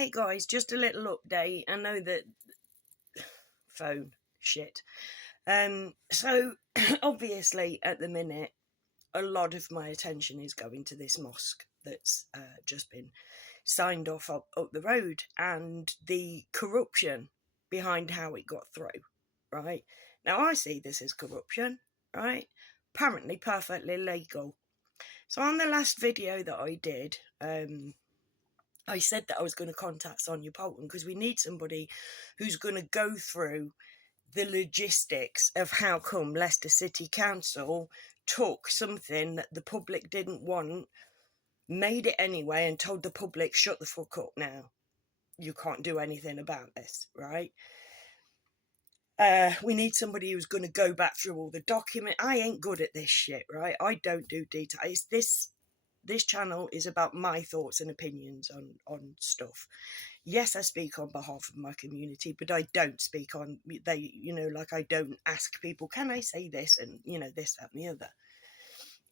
Hey guys, just a little update. I know that phone shit. So obviously at the minute, a lot of my attention is going to this mosque that's just been signed off up the road and the corruption behind how it got through. Right now, I see this as corruption. Right, apparently perfectly legal. So on the last video that I did, I said that I was going to contact Sonia Polton because we need somebody who's going to go through the logistics of how come Leicester City Council took something that the public didn't want, made it anyway, and told the public, shut the fuck up now. You can't do anything about this, right? We need somebody who's going to go back through all the documents. I ain't good at this shit, right? I don't do details. This channel is about my thoughts and opinions on stuff. Yes, I speak on behalf of my community, but I don't speak on, like I don't ask people, can I say this? And, this, that, and the other.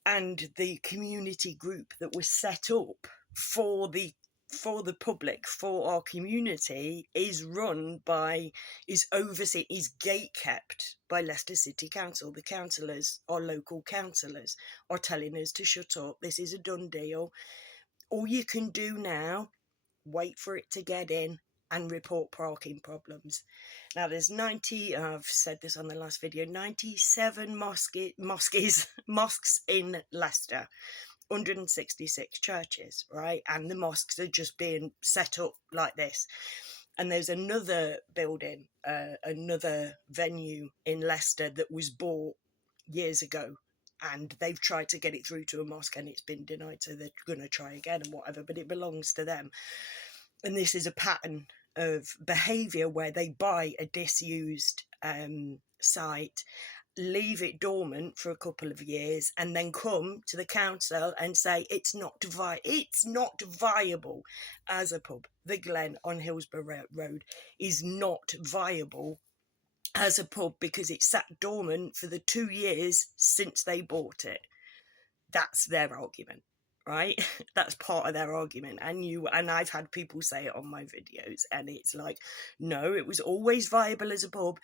And the community group that was set up for the public, for our community, is overseen, is gate-kept by Leicester City Council. The councillors, our local councillors, are telling us to shut up. This is a done deal. All you can do now, wait for it to get in and report parking problems. Now there's I've said this on the last video, 97 mosques in Leicester. 166 churches, right? And the mosques are just being set up like this. And there's another building, another venue in Leicester that was bought years ago, and they've tried to get it through to a mosque and it's been denied, so they're going to try again and whatever, but it belongs to them. And this is a pattern of behaviour where they buy a disused site, leave it dormant for a couple of years, and then come to the council and say it's not viable as a pub. The Glen on Hillsborough Road is not viable as a pub because it sat dormant for the 2 years since they bought it. That's their argument, right? That's part of their argument. And I've had people say it on my videos, and it's like, no, it was always viable as a pub.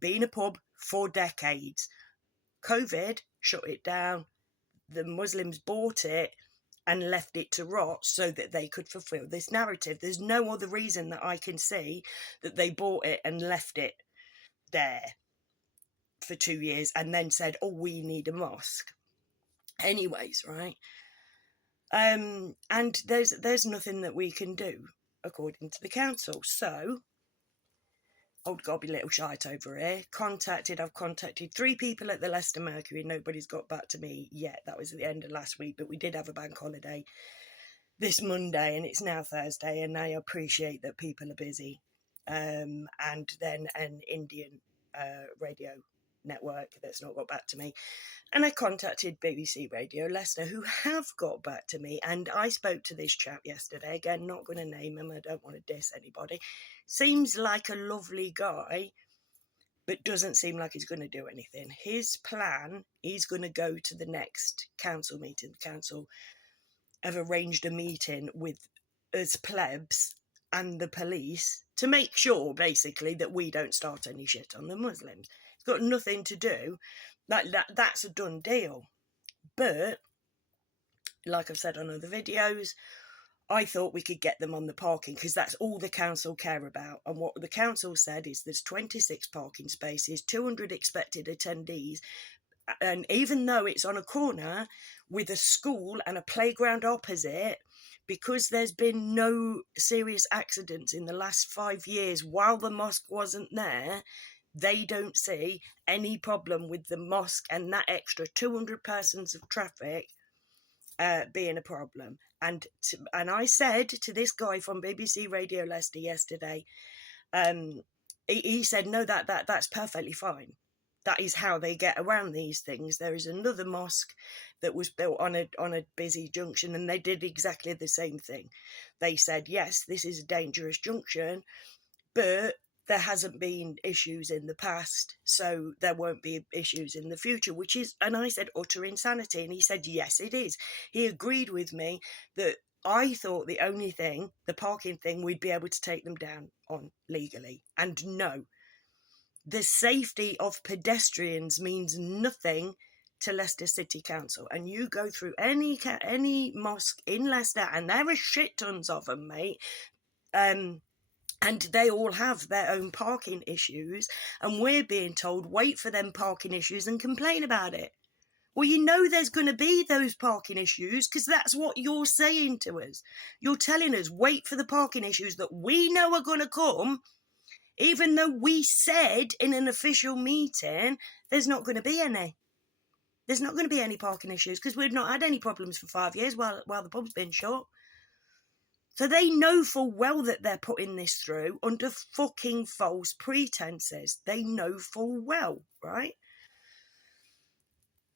Been a pub for decades. COVID shut it down. The Muslims bought it and left it to rot so that they could fulfill this narrative. There's no other reason that I can see that they bought it and left it there for 2 years and then said, oh, we need a mosque. Anyways, right? And there's nothing that we can do according to the council. So old gobby little shite over here. I've contacted 3 people at the Leicester Mercury. Nobody's got back to me yet. That was at the end of last week, but we did have a bank holiday this Monday, and it's now Thursday, and I appreciate that people are busy. And then an Indian radio network that's not got back to me. And I contacted BBC Radio Leicester, who have got back to me, and I spoke to this chap yesterday. Again, not going to name him, I don't want to diss anybody. Seems like a lovely guy, but doesn't seem like he's going to do anything. His plan, he's going to go to the next council meeting. The council have arranged a meeting with us plebs and the police to make sure, basically, that we don't start any shit on the Muslims. It's got nothing to do. That's a done deal. But, like I've said on other videos, I thought we could get them on the parking because that's all the council care about. And what the council said is there's 26 parking spaces, 200 expected attendees. And even though it's on a corner with a school and a playground opposite, because there's been no serious accidents in the last 5 years while the mosque wasn't there, they don't see any problem with the mosque and that extra 200 persons of traffic being a problem. And I said to this guy from BBC Radio Leicester yesterday, he said, no, that's perfectly fine. That is how they get around these things. There is another mosque that was built on a busy junction, and they did exactly the same thing. They said, yes, this is a dangerous junction, but there hasn't been issues in the past, so there won't be issues in the future, which is, and I said, utter insanity. And he said, yes, it is. He agreed with me that I thought the only thing, the parking thing, we'd be able to take them down on legally. And no, the safety of pedestrians means nothing to Leicester City Council. And you go through any mosque in Leicester, and there are shit tons of them, mate. And they all have their own parking issues. And we're being told, wait for them parking issues and complain about it. Well, you know there's going to be those parking issues because that's what you're saying to us. You're telling us, wait for the parking issues that we know are going to come, even though we said in an official meeting there's not going to be any. There's not going to be any parking issues because we've not had any problems for 5 years while the pub's been shut. So they know full well that they're putting this through under fucking false pretenses. They know full well, right?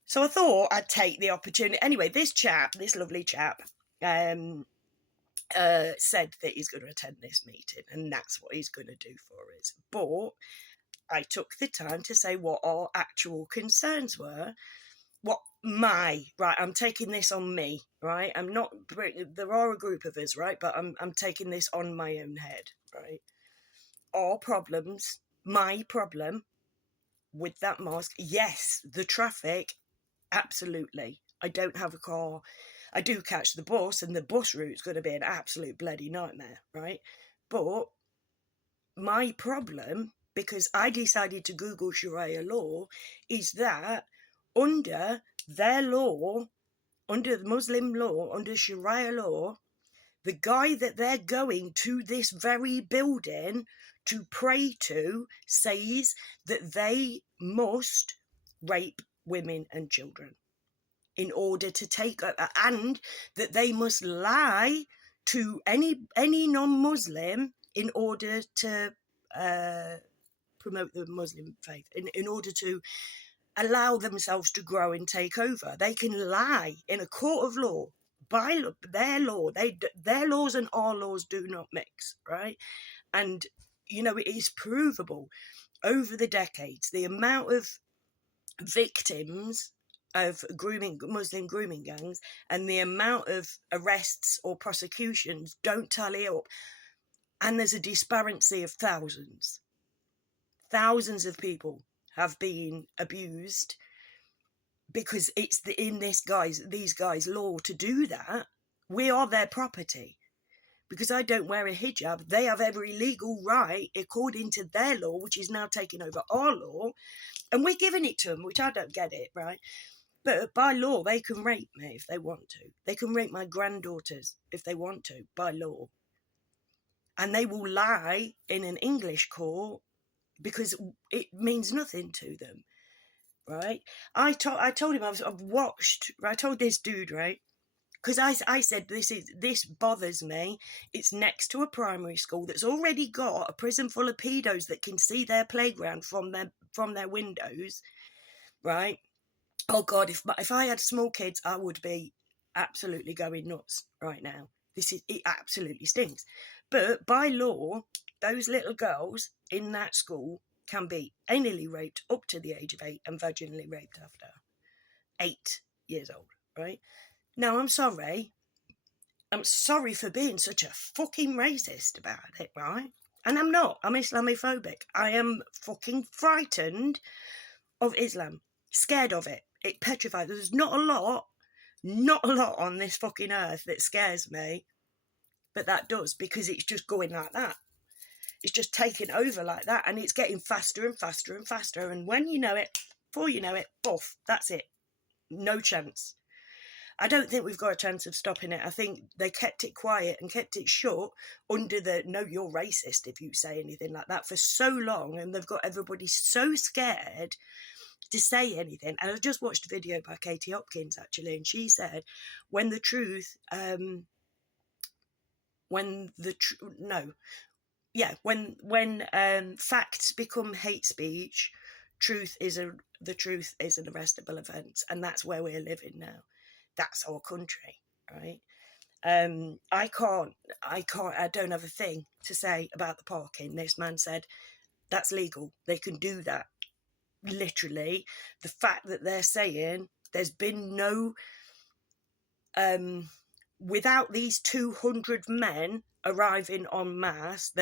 So I thought I'd take the opportunity. Anyway, this lovely chap, said that he's going to attend this meeting and that's what he's going to do for us. But I took the time to say what our actual concerns were. I'm taking this on me, right? I'm not, there are a group of us, right? But I'm taking this on my own head, right? Our problems, my problem with that mosque, yes, the traffic, absolutely. I don't have a car. I do catch the bus, and the bus route's going to be an absolute bloody nightmare, right? But my problem, because I decided to Google Sharia law, is that under their law, under the Muslim law, under Sharia law, the guy that they're going to this very building to pray to says that they must rape women and children in order to take, and that they must lie to any non-Muslim in order to promote the Muslim faith, in order to allow themselves to grow and take over. They can lie in a court of law, by their law. Their laws and our laws do not mix, right? And, you know, it is provable over the decades, the amount of victims of Muslim grooming gangs and the amount of arrests or prosecutions don't tally up. And there's a disparity of thousands. Thousands of people have been abused because it's in these guys' law to do that. We are their property. Because I don't wear a hijab, they have every legal right according to their law, which is now taking over our law, and we're giving it to them, which I don't get it, right? But by law, they can rape me if they want to. They can rape my granddaughters if they want to, by law. And they will lie in an English court because it means nothing to them, right? I told him I told this dude, right? Because I said, this bothers me. It's next to a primary school that's already got a prison full of pedos that can see their playground from their windows, right? Oh God, if I had small kids, I would be absolutely going nuts right now. It absolutely stinks. But by law, those little girls in that school can be anally raped up to the age of 8 and vaginally raped after 8 years old, right? Now, I'm sorry for being such a fucking racist about it, right? And I'm not. I'm Islamophobic. I am fucking frightened of Islam. Scared of it. It petrifies. There's not a lot on this fucking earth that scares me. But that does, because it's just going like that. It's just taking over like that. And it's getting faster and faster and faster. And when you know it, before you know it, boff, that's it. No chance. I don't think we've got a chance of stopping it. I think they kept it quiet and kept it shut under the no, you're racist if you say anything like that for so long, and they've got everybody so scared to say anything. And I just watched a video by Katie Hopkins actually, and she said when facts become hate speech, the truth is an arrestable offence, and that's where we're living now. That's our country, right? I don't have a thing to say about the parking. This man said that's legal. They can do that. Literally, the fact that they're saying there's been no without these 200 men arriving en masse,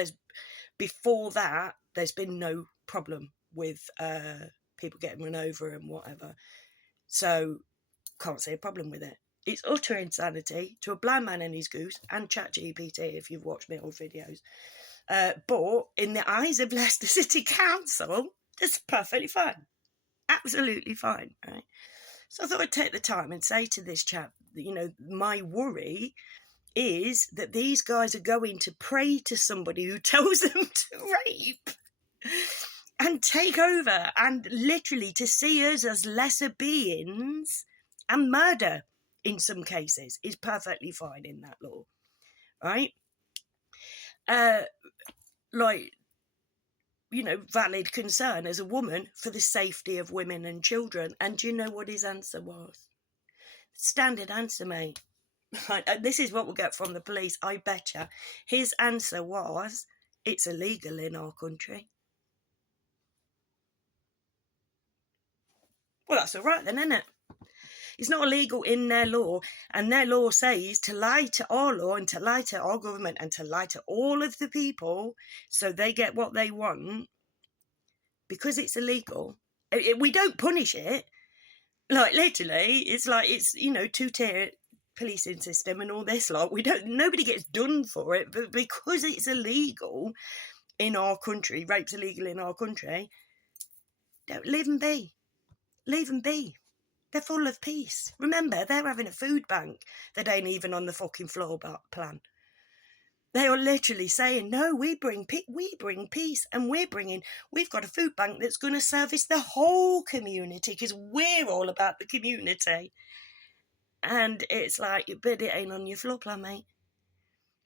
before that, there's been no problem with people getting run over and whatever. So, can't see a problem with it. It's utter insanity to a blind man and his goose, and ChatGPT if you've watched my old videos. But in the eyes of Leicester City Council, it's perfectly fine. Absolutely fine, right? So I thought I'd take the time and say to this chap, you know, my worry is that these guys are going to pray to somebody who tells them to rape and take over, and literally to see us as lesser beings, and murder in some cases is perfectly fine in that law, right? Like, you know, valid concern as a woman for the safety of women and children. And do you know what his answer was? Standard answer, mate. This is what we'll get from the police, I betcha. His answer was, it's illegal in our country. Well, that's all right then, isn't it? It's not illegal in their law, and their law says to lie to our law and to lie to our government and to lie to all of the people so they get what they want, because it's illegal. We don't punish it. Like, literally, it's like, it's, you know, two-tier policing system and all this lot. Nobody gets done for it, but because it's illegal in our country, rape's illegal in our country, don't leave them be. Leave them be. They're full of peace. Remember, they're having a food bank that ain't even on the fucking floor plan. They are literally saying, no, we bring peace, and we've got a food bank that's going to service the whole community, because we're all about the community. And it's like, but it ain't on your floor plan, mate.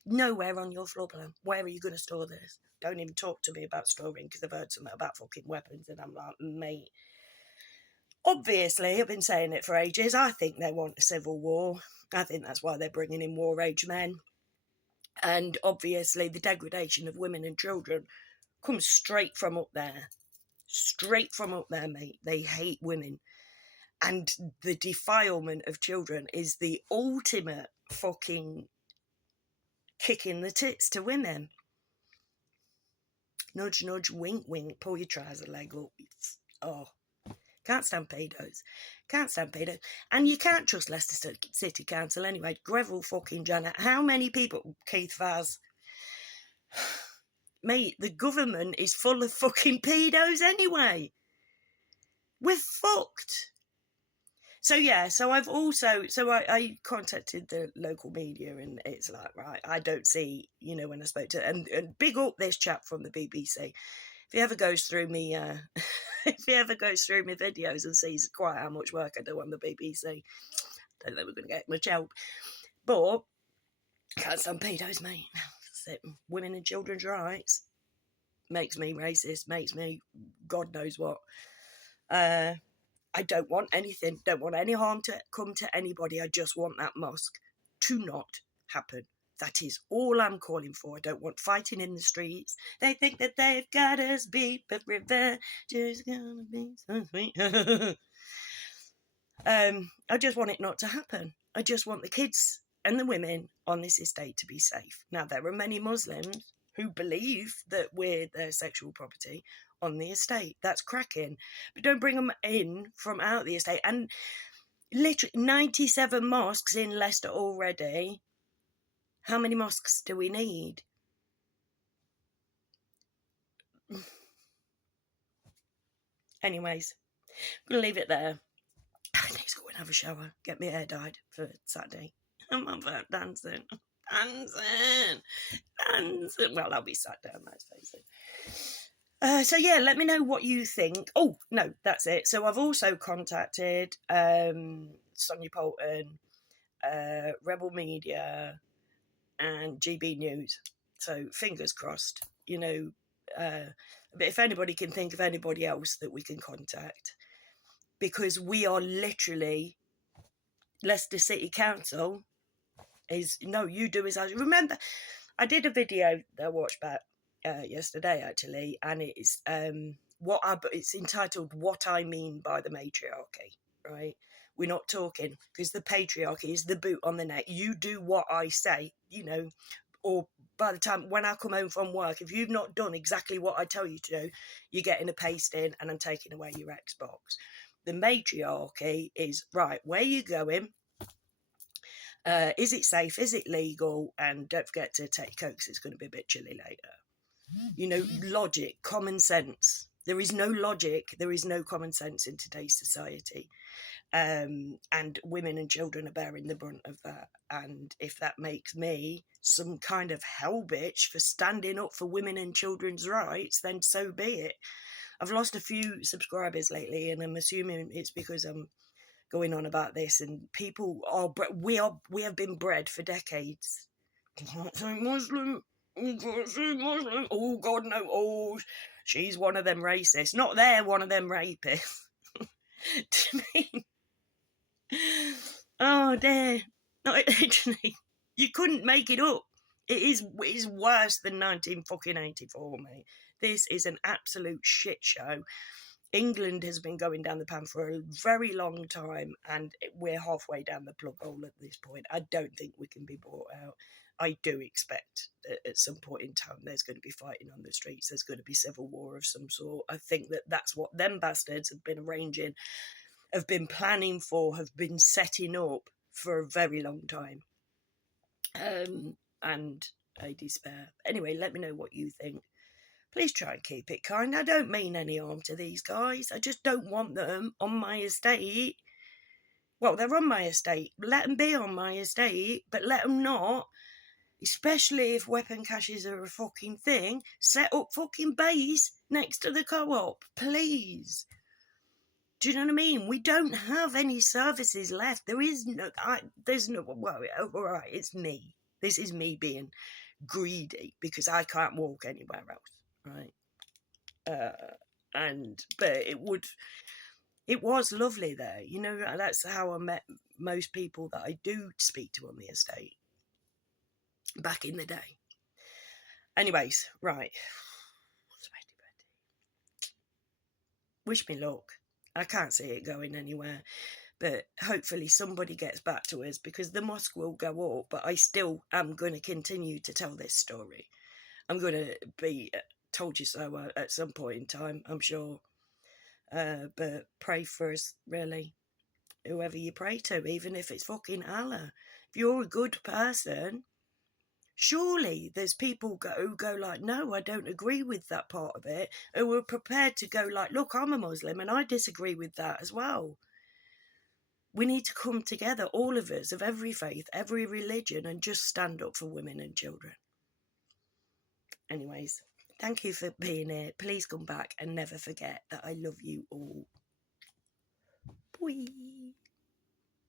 Nowhere on your floor plan. Where are you going to store this? Don't even talk to me about storing, because I've heard something about fucking weapons, and I'm like, mate. Obviously, I've been saying it for ages, I think they want a civil war. I think that's why they're bringing in war-age men. And obviously, the degradation of women and children comes straight from up there. Straight from up there, mate. They hate women. And the defilement of children is the ultimate fucking kick in the tits to women. Nudge, nudge, wink, wink, pull your trouser leg up. Oh, can't stand pedos. Can't stand pedos. And you can't trust Leicester City Council anyway. Greville fucking Janet. How many people? Keith Vaz. Mate, the government is full of fucking pedos anyway. We're fucked. So yeah, so I've also, I contacted the local media, and it's like, right, I don't see, you know, when I spoke to, and big up this chap from the BBC. If he ever goes through me, if he ever goes through my videos and sees quite how much work I do on the BBC, I don't think we're going to get much help. But can't stand pedos, mate. Women and children's rights makes me racist, makes me God knows what. I don't want anything, don't want any harm to come to anybody. I just want that mosque to not happen. That is all I'm calling for. I don't want fighting in the streets. They think that they've got us beat, but revenge is gonna be so sweet. I just want it not to happen. I just want the kids and the women on this estate to be safe. Now, there are many Muslims who believe that we're their sexual property on the estate. That's cracking. But don't bring them in from out the estate. And literally 97 mosques in Leicester already. How many mosques do we need? Anyways, I'm going to leave it there. I need to go and have a shower. Get my hair dyed for Saturday. I'm about dancing. Well, I'll be sat down, let's face it. So yeah, let me know what you think. Oh, no, that's it. So I've also contacted Sonia Poulton, Rebel Media, and GB News. So fingers crossed, you know. But if anybody can think of anybody else that we can contact, because we are literally, Leicester City Council is, no, you do as I remember. I did a video that I watched back yesterday actually, and it's entitled "What I Mean by the Matriarchy," right? we're not talking, because the patriarchy is the boot on the neck. You do what I say, you know, or by the time when I come home from work, if you've not done exactly what I tell you to do, you're getting a pasting and I'm taking away your Xbox. The matriarchy is, right, where you going? Is it safe? Is it legal? And don't forget to take coke, 'cause it's going to be a bit chilly later. You know, logic, common sense. There is no logic, there is no common sense in today's society. And women and children are bearing the brunt of that. And if that makes me some kind of hell bitch for standing up for women and children's rights, then so be it. I've lost a few subscribers lately, and I'm assuming it's because I'm going on about this, and people are, we have been bred for decades. Can't say Muslim, you can't say Muslim, oh God no, oh, she's one of them racists. Not they're one of them rapists. To me, oh dear, no, literally, you couldn't make it up. It is worse than 1984, mate. This is an absolute shit show. England has been going down the pan for a very long time, and we're halfway down the plug hole at this point. I don't think we can be brought out. I do expect that at some point in time there's going to be fighting on the streets. There's going to be civil war of some sort. I think that that's what them bastards have been arranging, have been planning for, have been setting up for a very long time. And I despair. Anyway, let me know what you think. Please try and keep it kind. I don't mean any harm to these guys. I just don't want them on my estate. Well, they're on my estate. Let them be on my estate, but let them not, especially if weapon caches are a fucking thing, set up fucking base next to the co-op, please. Do you know what I mean? We don't have any services left. Well, all right, it's me. This is me being greedy because I can't walk anywhere else, right? But it was lovely there. You know, that's how I met most people that I do speak to on the estate back in the day. Anyways, right. Wish me luck. I can't see it going anywhere, but hopefully somebody gets back to us, because the mosque will go up, but I still am going to continue to tell this story. I'm going to be told you so at some point in time, I'm sure. But pray for us, really. Whoever you pray to, even if it's fucking Allah. If you're a good person, surely there's people who go like, no, I don't agree with that part of it, who are prepared to go like, look, I'm a Muslim and I disagree with that as well. We need to come together, all of us, of every faith, every religion, and just stand up for women and children. Anyways, thank you for being here. Please come back and never forget that I love you all. Bye.